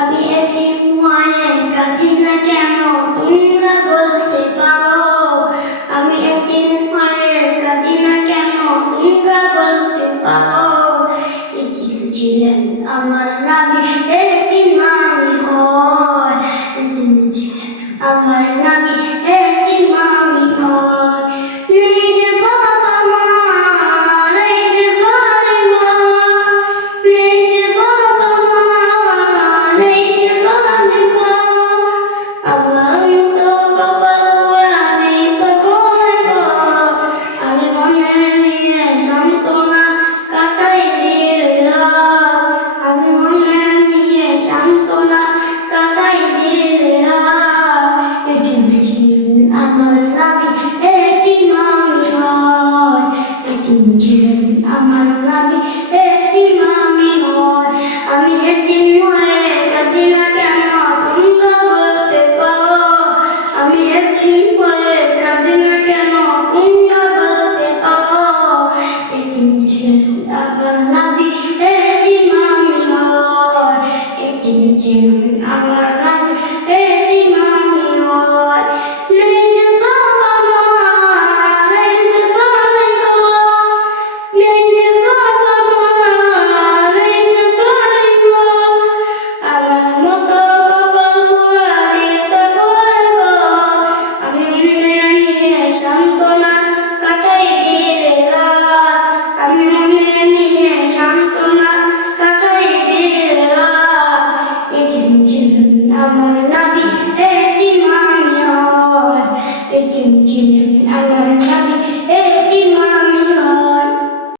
আমি এতিম মায়ের কাঁদি না কেন তোমরা বলতে পারো? আমি এতিম মায়ের কাঁদি না কেন তোমরা বলতে পারো? এতিম ছিলেন আমার নবী, এতিম আমি হয়। এতিম ছিলেন আমার নবী, এতিম আমি হয়। নেই যে বাবা মা, নেই যে বাড়ি ঘর, নেই যে বাবা মা, নেই যে বাড়ি ঘর। আমার তো কপাল পোড়া, নেই তো কোনো ঘর। আমি মনে নিয়ে সান্ত্বনা কাটাই দিল রাত। আমি মনে নিয়ে সান্ত্বনা কাটাই দিল রাত। এতিম ছিলেন আমার নবী, এতিম আমি হয়। এতিম ছিলেন আমার নবী, এতিম আমি হয়। আমি এতিম হয়ে কাঁদি না কেন তোমরা বলতে পারো? আমি এতিম হয়ে কাঁদি না কেন তোমরা বলতে পারো? এতিম ছিলেন আমার নবী, এতিম আমি হয়। এতিম ছিলেন আমার